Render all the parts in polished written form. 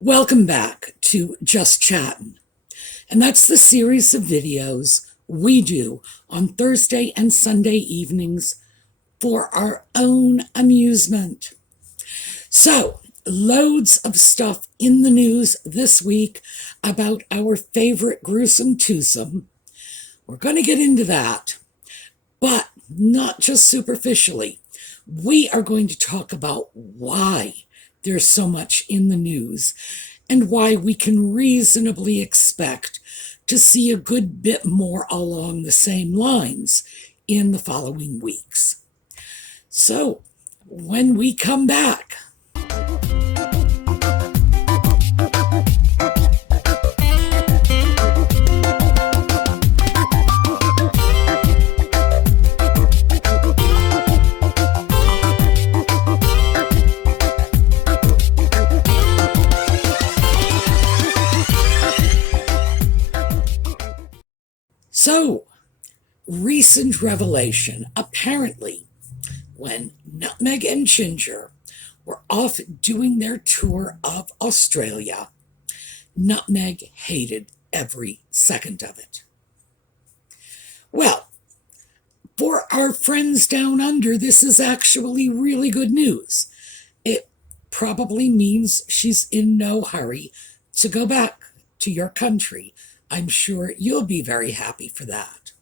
Welcome back to Just Chattin'. And that's the series of videos we do on Thursday and Sunday evenings for our own amusement. So, loads of stuff in the news this week about our favorite gruesome twosome. We're going to get into that, but not just superficially. We are going to talk about why there's so much in the news and why we can reasonably expect to see a good bit more along the same lines in the following weeks. So, when we come back, recent revelation. Apparently, when Nutmeg and Ginger were off doing their tour of Australia, Nutmeg hated every second of it. Well, for our friends down under, this is actually really good news. It probably means she's in no hurry to go back to your country. I'm sure you'll be very happy for that.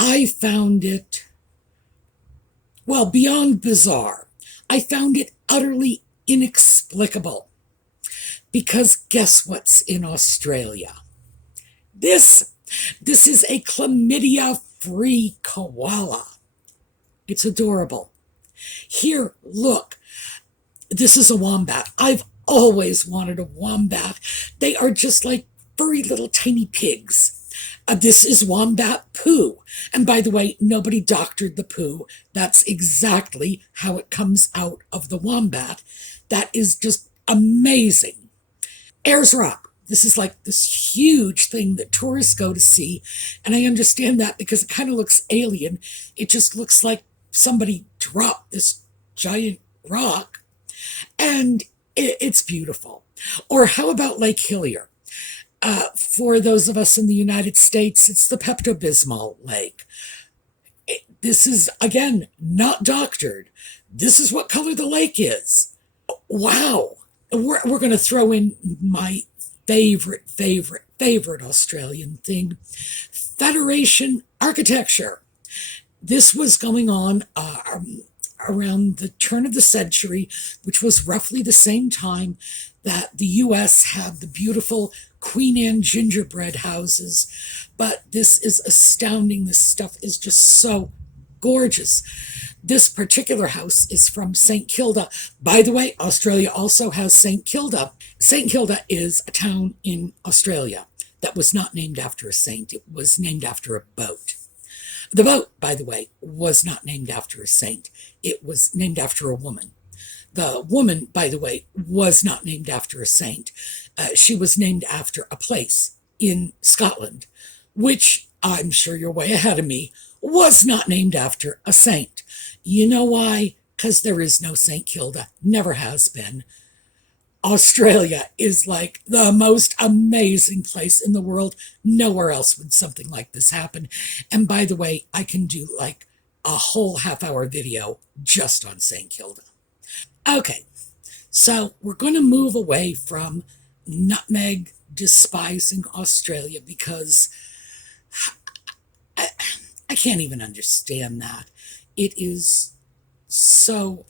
I found it, well, beyond bizarre. I found it utterly inexplicable. Because guess what's in Australia? This is a chlamydia-free koala. It's adorable. Here, look. This is a wombat. I've always wanted a wombat. They are just like furry little tiny pigs. This is wombat poo. And by the way, nobody doctored the poo. That's exactly how it comes out of the wombat. That is just amazing. Ayers Rock. This is like this huge thing that tourists go to see. And I understand that because it kind of looks alien. It just looks like somebody dropped this giant rock. And it's beautiful. Or how about Lake Hillier? For those of us in the United States, it's the Pepto-Bismol lake. This is, again, not doctored. This is what color the lake is. Wow. We're going to throw in my favorite Australian thing, Federation architecture. This was going on around the turn of the century, which was roughly the same time that the U.S. had the beautiful Queen Anne gingerbread houses. But this is astounding. This stuff is just so gorgeous. This particular house is from St. Kilda. By the way, Australia also has St. Kilda. St. Kilda is a town in Australia that was not named after a saint. It was named after a boat. The boat, by the way, was not named after a saint. It was named after a woman. The woman, by the way, was not named after a saint. She was named after a place in Scotland, which, I'm sure you're way ahead of me, was not named after a saint. You know why? Because there is no St. Kilda. Never has been. Australia is like the most amazing place in the world. Nowhere else would something like this happen. And by the way, I can do like a whole half-hour video just on St. Kilda. Okay, so we're going to move away from Nutmeg despising Australia because I can't even understand that. It is so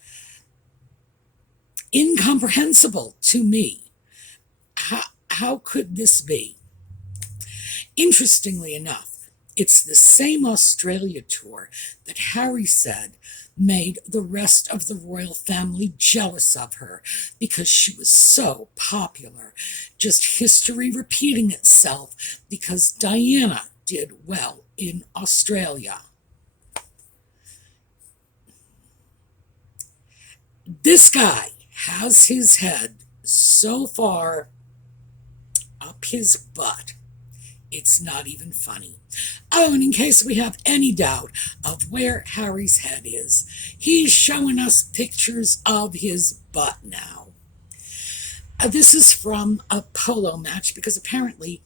incomprehensible to me. How could this be? Interestingly enough, it's the same Australia tour that Harry said made the rest of the royal family jealous of her because she was so popular. Just history repeating itself because Diana did well in Australia. This guy has his head so far up his butt, it's not even funny. Oh, and in case we have any doubt of where Harry's head is, he's showing us pictures of his butt now. This is from a polo match because apparently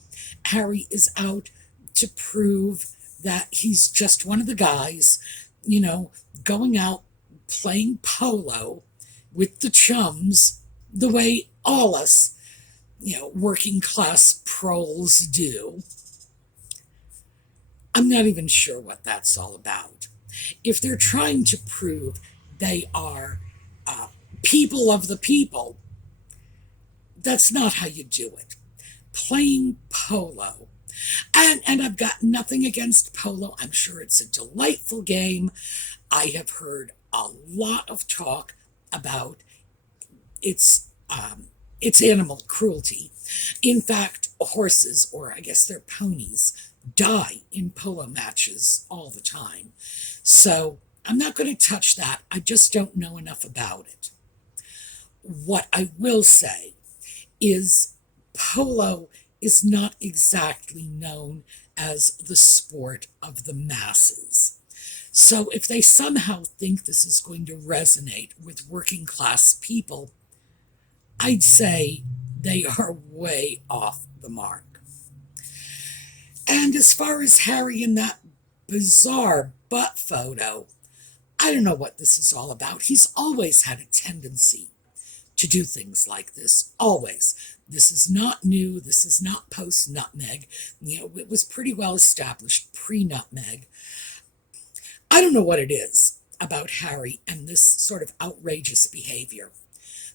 Harry is out to prove that he's just one of the guys, you know, going out playing polo with the chums the way all us, working class proles do. I'm not even sure what that's all about. If they're trying to prove they are uh, people of the people, that's not how you do it. Playing polo. And I've got nothing against polo. I'm sure it's a delightful game. I have heard a lot of talk about its animal cruelty. In fact, horses, or I guess they're ponies, die in polo matches all the time. So I'm not going to touch that. I just don't know enough about it. What I will say is polo is not exactly known as the sport of the masses. So if they somehow think this is going to resonate with working class people, I'd say they are way off the mark. And as far as Harry and that bizarre butt photo, I don't know what this is all about. He's always had a tendency to do things like this, always. This is not new. This is not post nutmeg. It was pretty well established pre nutmeg. I don't know what it is about Harry and this sort of outrageous behavior,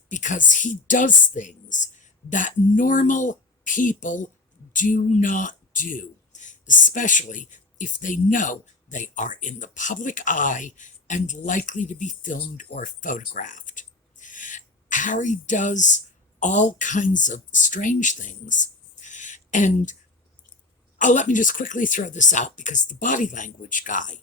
because he does things that normal people do not do, especially if they know they are in the public eye and likely to be filmed or photographed. Harry does all kinds of strange things. And let me just quickly throw this out because the body language guy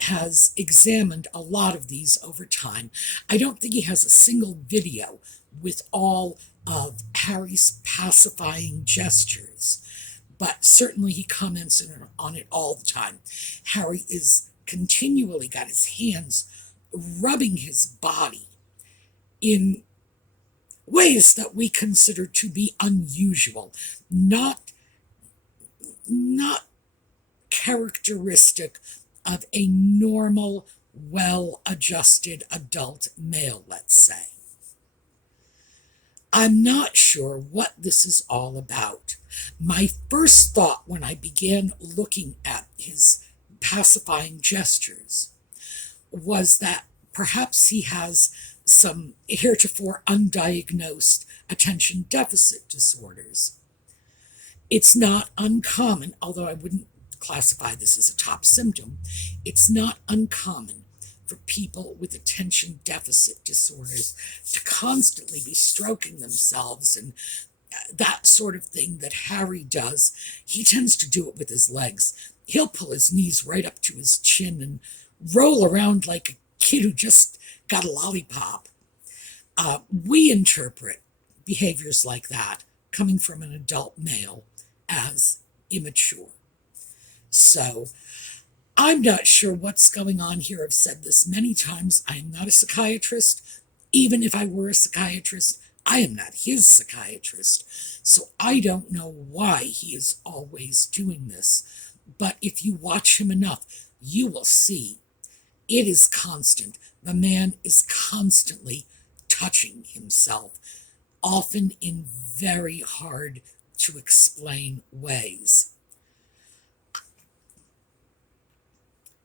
has examined a lot of these over time. I don't think he has a single video with all of Harry's pacifying gestures, but certainly he comments on it all the time. Harry is continually got his hands rubbing his body in ways that we consider to be unusual, not characteristic of a normal, well-adjusted adult male, let's say. I'm not sure what this is all about. My first thought when I began looking at his pacifying gestures was that perhaps he has some heretofore undiagnosed attention deficit disorders. It's not uncommon, although I wouldn't classify this as a top symptom, it's not uncommon for people with attention deficit disorders to constantly be stroking themselves and that sort of thing that Harry does. He tends to do it with his legs. He'll pull his knees right up to his chin and roll around like a kid who just got a lollipop. We interpret behaviors like that coming from an adult male as immature. So I'm not sure what's going on here. I've said this many times. I am not a psychiatrist. Even if I were a psychiatrist, I am not his psychiatrist. So I don't know why he is always doing this. But if you watch him enough, you will see it is constant. The man is constantly touching himself, often in very hard to explain ways.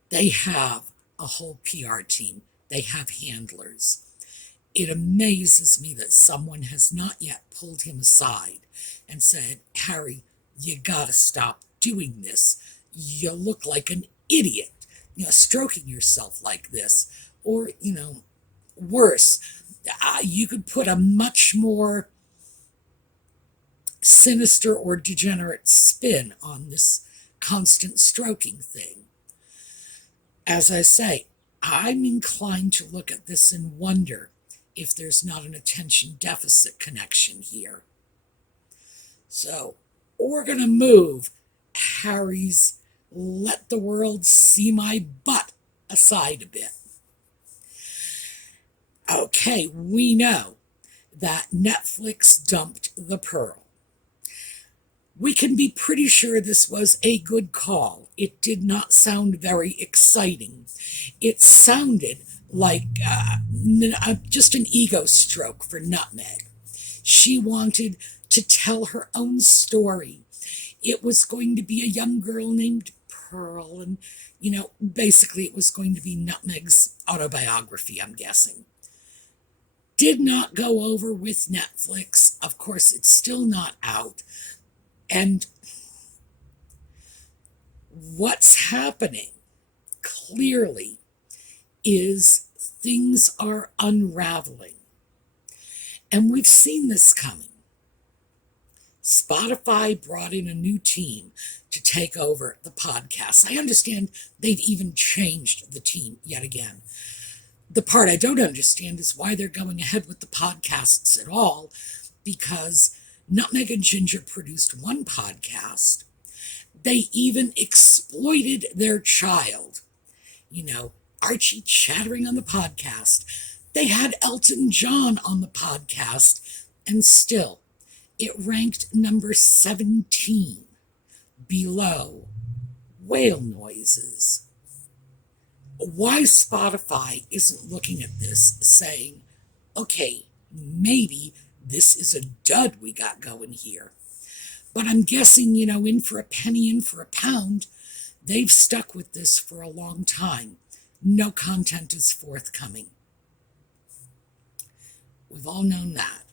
They have a whole PR team. They have handlers. It amazes me that someone has not yet pulled him aside and said, Harry, you gotta stop doing this. You look like an idiot, stroking yourself like this. Or, worse, you could put a much more sinister or degenerate spin on this constant stroking thing. As I say, I'm inclined to look at this and wonder if there's not an attention deficit connection here. So we're going to move Harry's let the world see my butt aside a bit. Okay, we know that Netflix dumped the Pearl. We can be pretty sure this was a good call. It did not sound very exciting. It sounded like just an ego stroke for Nutmeg. She wanted to tell her own story. It was going to be a young girl named Pearl, and, basically it was going to be Nutmeg's autobiography, I'm guessing. Did not go over with Netflix. Of course, it's still not out. And what's happening clearly is things are unraveling. And we've seen this coming. Spotify brought in a new team to take over the podcast. I understand they've even changed the team yet again. The part I don't understand is why they're going ahead with the podcasts at all, because Nutmeg and Ginger produced one podcast. They even exploited their child. Archie chattering on the podcast. They had Elton John on the podcast, and still, it ranked number 17, below whale noises. Why Spotify isn't looking at this saying, okay, maybe this is a dud we got going here. But I'm guessing, in for a penny, in for a pound, they've stuck with this for a long time. No content is forthcoming. We've all known that.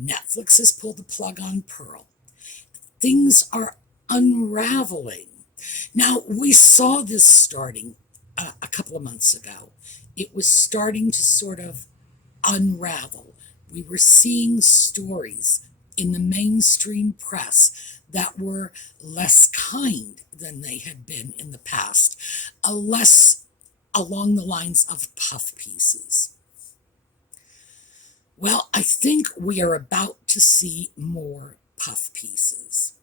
Netflix has pulled the plug on Pearl. Things are unraveling. Now, we saw this starting a couple of months ago. It was starting to sort of unravel. We were seeing stories in the mainstream press that were less kind than they had been in the past, less along the lines of puff pieces. Well, I think we are about to see more puff pieces.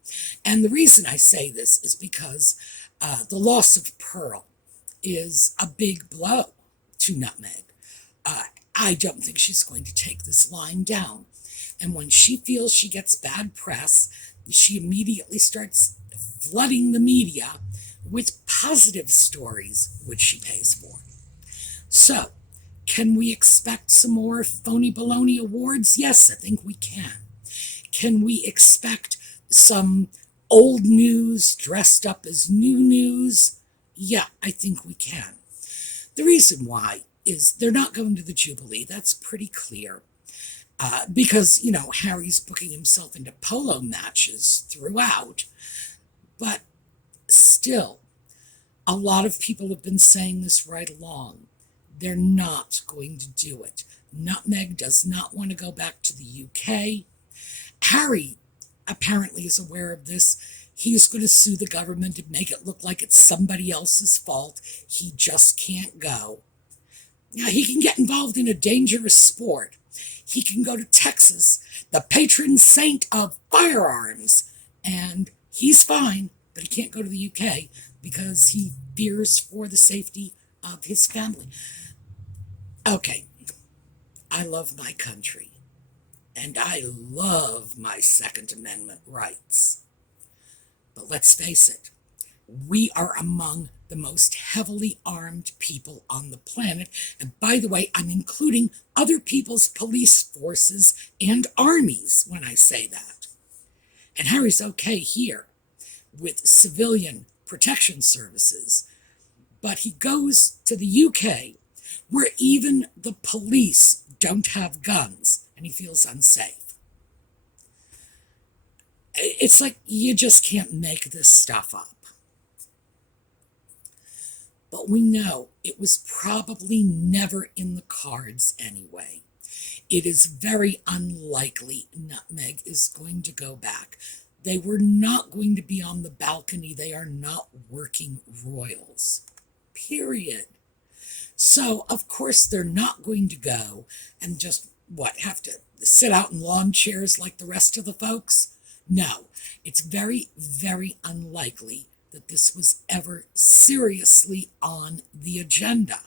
And the reason I say this is because the loss of Pearl is a big blow to Nutmeg. I don't think she's going to take this line down. And when she feels she gets bad press, she immediately starts flooding the media with positive stories, which she pays for. So, can we expect some more phony baloney awards? Yes, I think we can. Can we expect some old news dressed up as new news? Yeah, I think we can. The reason why is they're not going to the Jubilee. That's pretty clear. Because, Harry's booking himself into polo matches throughout. But still, a lot of people have been saying this right along. They're not going to do it. Nutmeg does not want to go back to the UK. Harry apparently is aware of this. He's going to sue the government and make it look like it's somebody else's fault. He just can't go. Now, he can get involved in a dangerous sport. He can go to Texas, the patron saint of firearms, and he's fine, but he can't go to the UK because he fears for the safety of his family. Okay, I love my country, and I love my Second Amendment rights. But let's face it, we are among the most heavily armed people on the planet. And by the way, I'm including other people's police forces and armies when I say that. And Harry's okay here with civilian protection services. But he goes to the UK where even the police don't have guns and he feels unsafe. It's like you just can't make this stuff up. But we know it was probably never in the cards anyway. It is very unlikely Nutmeg is going to go back. They were not going to be on the balcony. They are not working royals. Period. So, of course, they're not going to go and just, have to sit out in lawn chairs like the rest of the folks? No, it's very, very unlikely that this was ever seriously on the agenda.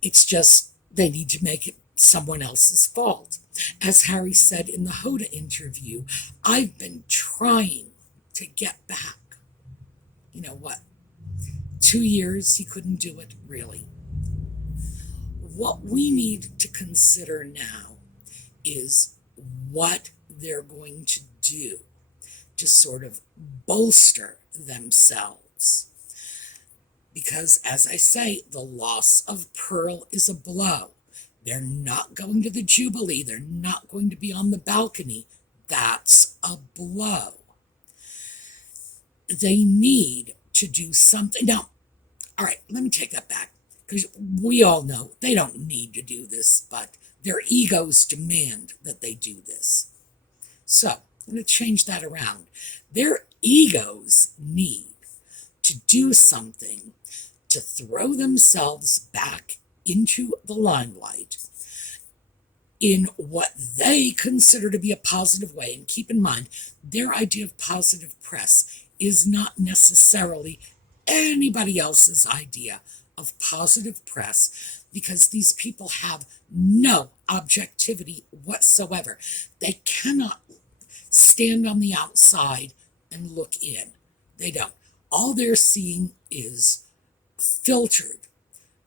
It's just they need to make it someone else's fault. As Harry said in the Hoda interview, I've been trying to get back. You know what? 2 years, he couldn't do it, really. What we need to consider now is what they're going to do to sort of bolster themselves. Because, as I say, the loss of Pearl is a blow. They're not going to the Jubilee. They're not going to be on the balcony. That's a blow. They need to do something. Now, all right, let me take that back. Because we all know they don't need to do this, but their egos demand that they do this. So, I'm going to change that around. Their egos need to do something to throw themselves back into the limelight in what they consider to be a positive way. And keep in mind, their idea of positive press is not necessarily anybody else's idea of positive press, because these people have no objectivity whatsoever. They cannot stand on the outside and look in. They don't. All they're seeing is filtered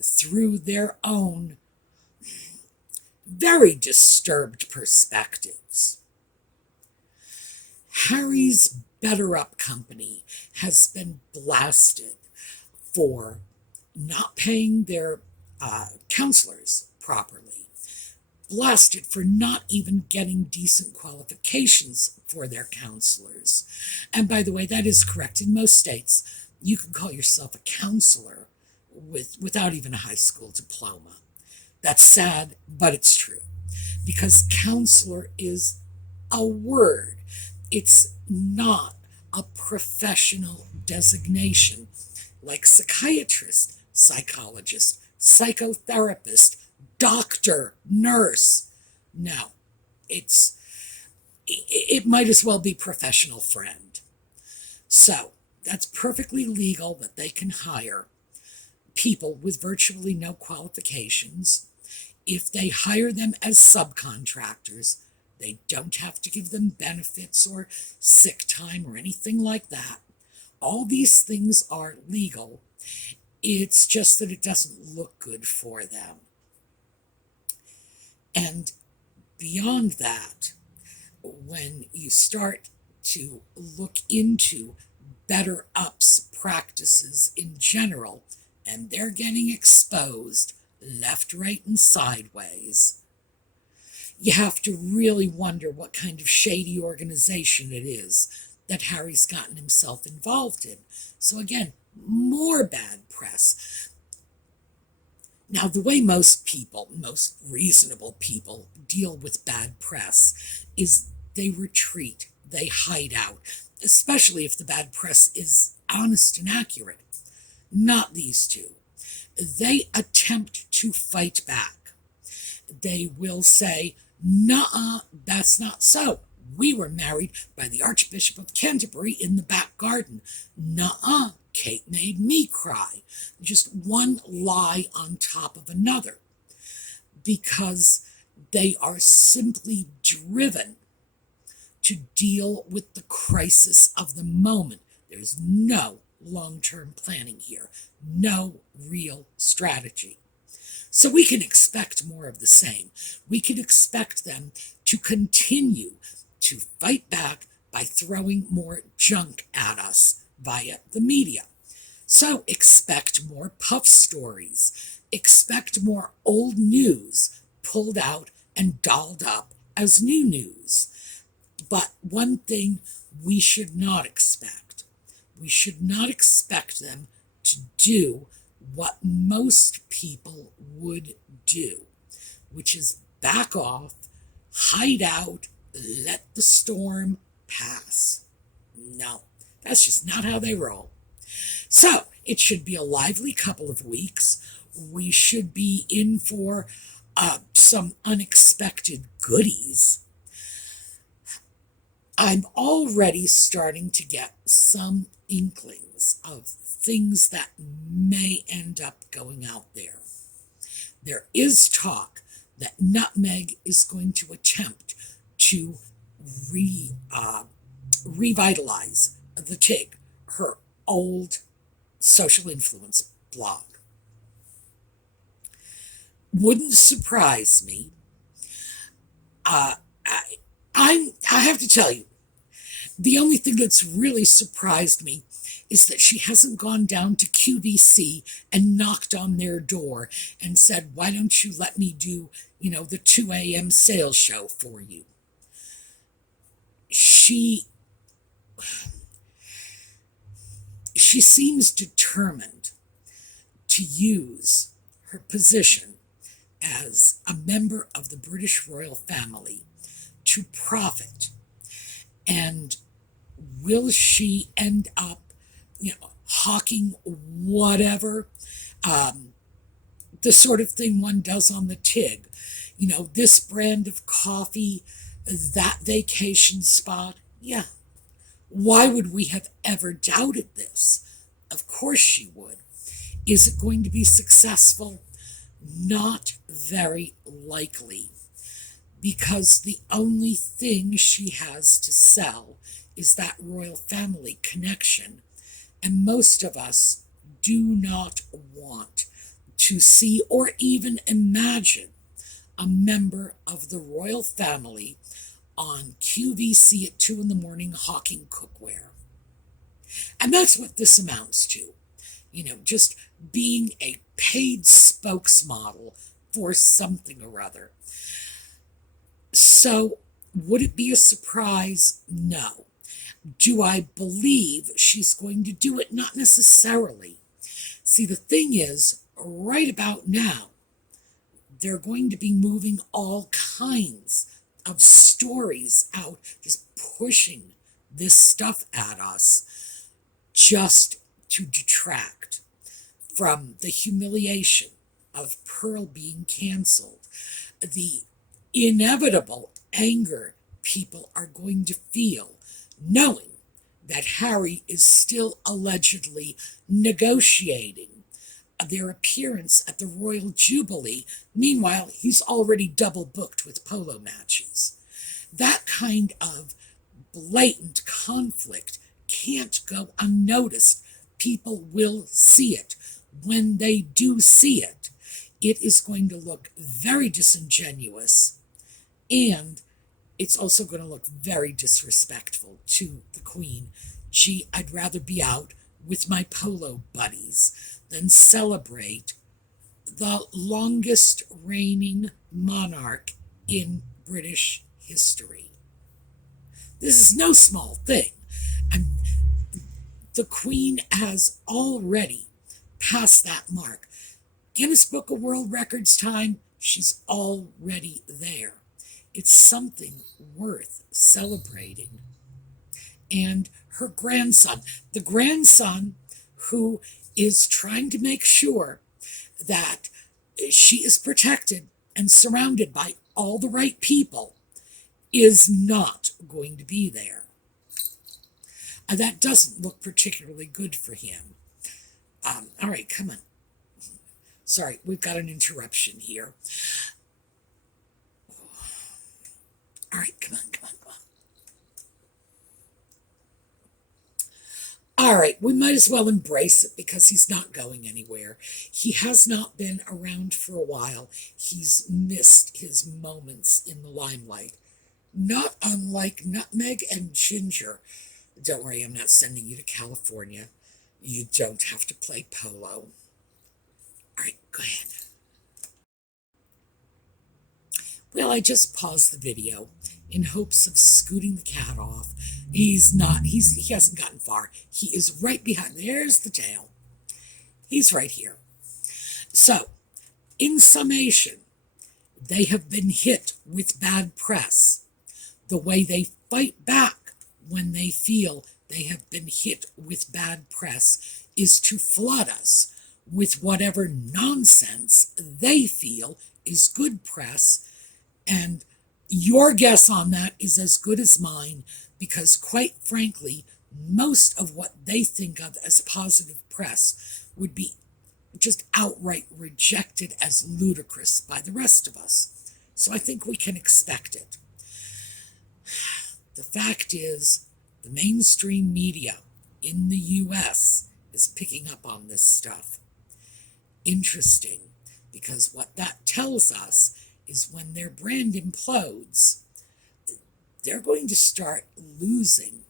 through their own very disturbed perspectives. Harry's Better Up company has been blasted for not paying their counselors properly, blasted for not even getting decent qualifications for their counselors. And by the way, that is correct. In most states, you can call yourself a counselor without even a high school diploma. That's sad, but it's true. Because counselor is a word. It's not a professional designation like psychiatrist, psychologist, psychotherapist, doctor, nurse. No, it might as well be professional friend. So that's perfectly legal that they can hire people with virtually no qualifications. If they hire them as subcontractors, they don't have to give them benefits or sick time or anything like that. All these things are legal. It's just that it doesn't look good for them. And beyond that, when you start to look into Better Up's practices in general, and they're getting exposed left, right, and sideways, you have to really wonder what kind of shady organization it is that Harry's gotten himself involved in. So again, more bad press. Now, the way most reasonable people deal with bad press is they retreat, they hide out, especially if the bad press is honest and accurate. Not these two. They attempt to fight back. They will say, "Nuh-uh, that's not so. We were married by the Archbishop of Canterbury in the back garden. Nuh-uh, Kate made me cry." Just one lie on top of another, because they are simply driven to deal with the crisis of the moment. There's no long-term planning here, no real strategy. So we can expect more of the same. We can expect them to continue to fight back by throwing more junk at us via the media. So expect more puff stories. Expect more old news pulled out and dolled up as new news. But one thing we should not expect. We should not expect them to do what most people would do, which is back off, hide out, let the storm pass. No, that's just not how they roll. So it should be a lively couple of weeks. We should be in for some unexpected goodies. I'm already starting to get some inklings of things that may end up going out there. There is talk that Nutmeg is going to attempt to revitalize the TIG, her old social influence blog. Wouldn't surprise me. I, I have to tell you, the only thing that's really surprised me is that she hasn't gone down to QVC and knocked on their door and said, why don't you let me do, the 2 a.m. sales show for you? She seems determined to use her position as a member of the British royal family to profit. And will she end up, hawking whatever, the sort of thing one does on the TIG? This brand of coffee, that vacation spot? Yeah. Why would we have ever doubted this? Of course she would. Is it going to be successful? Not very likely, because the only thing she has to sell is that royal family connection. And most of us do not want to see or even imagine a member of the royal family on QVC at 2 a.m. hawking cookware. And that's what this amounts to. Just being a paid spokesmodel for something or other. So, would it be a surprise? No. Do I believe she's going to do it? Not necessarily. See, the thing is, right about now, they're going to be moving all kinds of stories out, just pushing this stuff at us, just to detract from the humiliation of Pearl being canceled, the inevitable anger people are going to feel knowing that Harry is still allegedly negotiating their appearance at the Royal Jubilee. Meanwhile, he's already double booked with polo matches. That kind of blatant conflict can't go unnoticed. People will see it. When they do see it, it is going to look very disingenuous, and it's also going to look very disrespectful to the Queen. Gee, I'd rather be out with my polo buddies than celebrate the longest reigning monarch in British history. This is no small thing. And the Queen has already passed that mark. Guinness Book of World Records time, she's already there. It's something worth celebrating. And her grandson, the grandson who is trying to make sure that she is protected and surrounded by all the right people, is not going to be there. That doesn't look particularly good for him. All right, come on. Sorry, we've got an interruption here. All right, come on. All right, we might as well embrace it because he's not going anywhere. He has not been around for a while. He's missed his moments in the limelight. Not unlike Nutmeg and Ginger. Don't worry, I'm not sending you to California. You don't have to play polo. All right, go ahead. Well, I just paused the video in hopes of scooting the cat off. He hasn't gotten far. He is right behind. There's the tail. He's right here. So, in summation, they have been hit with bad press. The way they fight back when they feel they have been hit with bad press is to flood us with whatever nonsense they feel is good press. And your guess on that is as good as mine, because quite frankly, most of what they think of as positive press would be just outright rejected as ludicrous by the rest of us. So I think we can expect it. The fact is, the mainstream media in the US is picking up on this stuff. Interesting, because what that tells us is when their brand implodes, they're going to start losing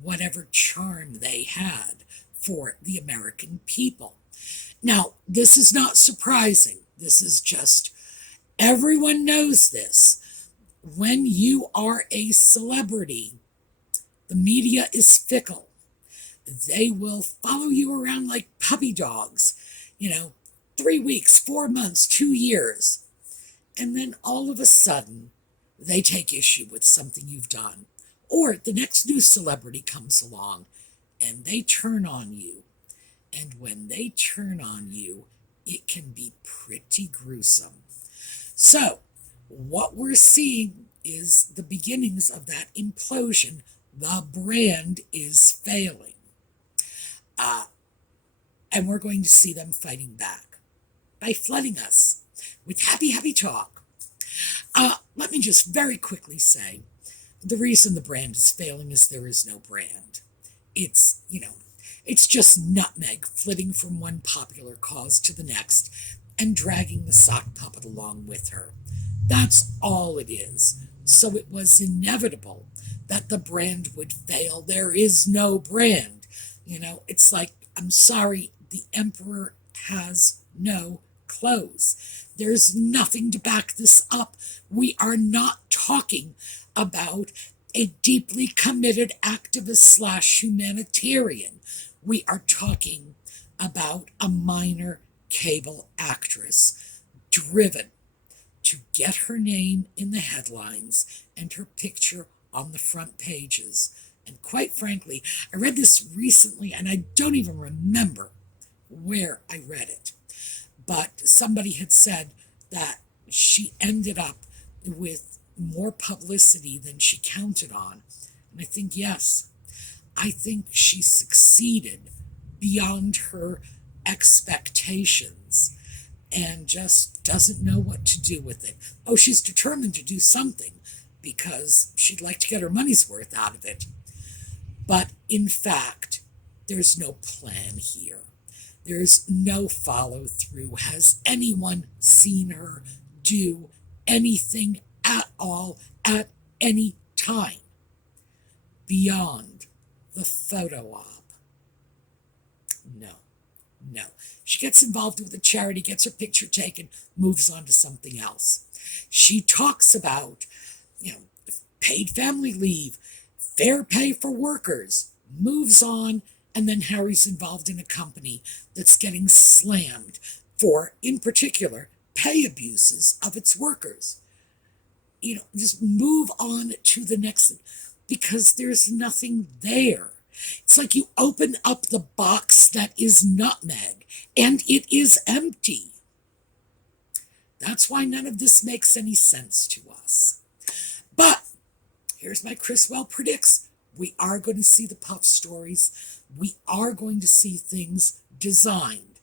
whatever charm they had for the American people. Now, this is not surprising. This is just, everyone knows this. When you are a celebrity, the media is fickle. They will follow you around like puppy dogs, 3 weeks, 4 months, 2 years. And then all of a sudden, they take issue with something you've done. Or the next new celebrity comes along and they turn on you. And when they turn on you, it can be pretty gruesome. So, what we're seeing is the beginnings of that implosion. The brand is failing. And we're going to see them fighting back by flooding us with happy, happy talk. Let me just very quickly say, the reason the brand is failing is there is no brand. It's just nutmeg flitting from one popular cause to the next and dragging the sock puppet along with her. That's all it is. So it was inevitable that the brand would fail. There is no brand. It's like, I'm sorry, the emperor has no clothes. There's nothing to back this up. We are not talking about a deeply committed activist / humanitarian. We are talking about a minor cable actress driven to get her name in the headlines and her picture on the front pages. And quite frankly, I read this recently and I don't even remember where I read it. But somebody had said that she ended up with more publicity than she counted on. And I think, yes, I think she succeeded beyond her expectations and just doesn't know what to do with it. Oh, she's determined to do something because she'd like to get her money's worth out of it. But in fact, there's no plan here. There's no follow through. Has anyone seen her do anything at all at any time beyond the photo op? No. She gets involved with a charity, gets her picture taken, moves on to something else. She talks about, paid family leave, fair pay for workers, moves on, and then Harry's involved in a company that's getting slammed for, in particular, pay abuses of its workers. Just move on to the next thing because there's nothing there. It's like you open up the box that is nutmeg and it is empty. That's why none of this makes any sense to us. But here's my Chris Well predicts. We are going to see the puff stories. We are going to see things designed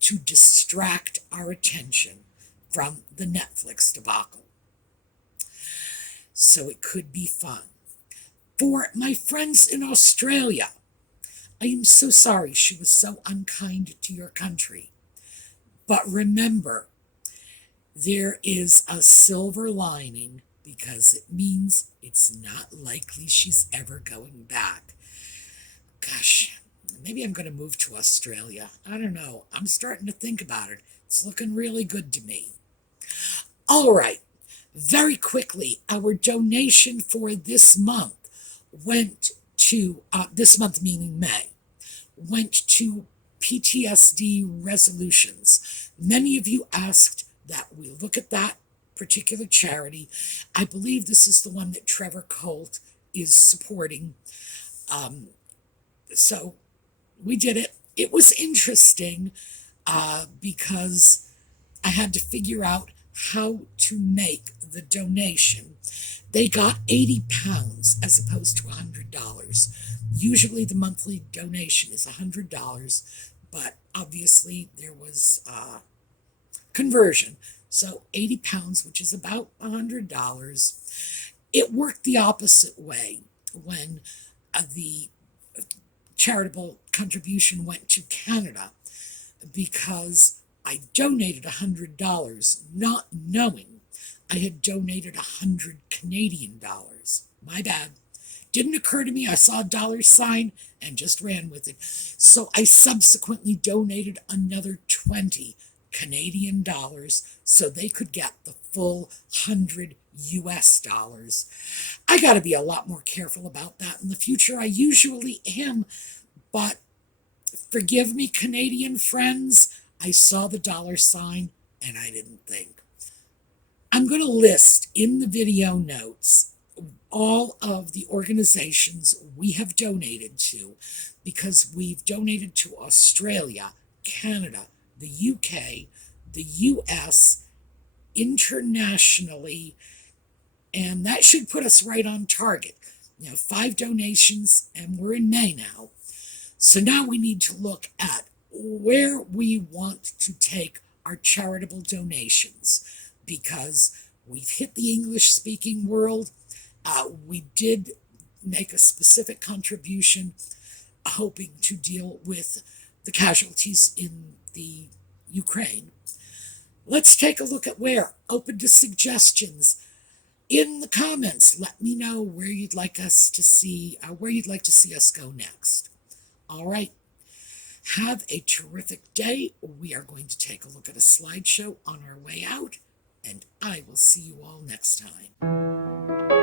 to distract our attention from the Netflix debacle. So it could be fun. For my friends in Australia, I am so sorry she was so unkind to your country. But remember, there is a silver lining because it means it's not likely she's ever going back. Gosh, maybe I'm going to move to Australia. I don't know. I'm starting to think about it. It's looking really good to me. All right. Very quickly, our donation for this month went to, this month meaning May, went to PTSD resolutions. Many of you asked that we look at that particular charity. I believe this is the one that Trevor Colt is supporting. So we did it. It was interesting because I had to figure out how to make the donation. They got £80 as opposed to $100. Usually the monthly donation is $100, but obviously there was conversion. So 80 pounds, which is about $100. It worked the opposite way when the charitable contribution went to Canada, because I donated $100, not knowing I had donated 100 Canadian dollars. My bad. Didn't occur to me. I saw a dollar sign and just ran with it. So I subsequently donated another 20 Canadian dollars so they could get the full 100 US dollars. I got to be a lot more careful about that in the future. I usually am, but forgive me, Canadian friends. I saw the dollar sign and I didn't think. I'm going to list in the video notes all of the organizations we have donated to, because we've donated to Australia, Canada, the UK, the US, internationally, and that should put us right on target. 5 donations, and we're in May now. So now we need to look at where we want to take our charitable donations, because we've hit the English-speaking world. We did make a specific contribution hoping to deal with the casualties in the Ukraine. Let's take a look at where. Open to suggestions in the comments. Let me know where you'd like us to see, where you'd like to see us go next. All right. Have a terrific day. We are going to take a look at a slideshow on our way out, and I will see you all next time.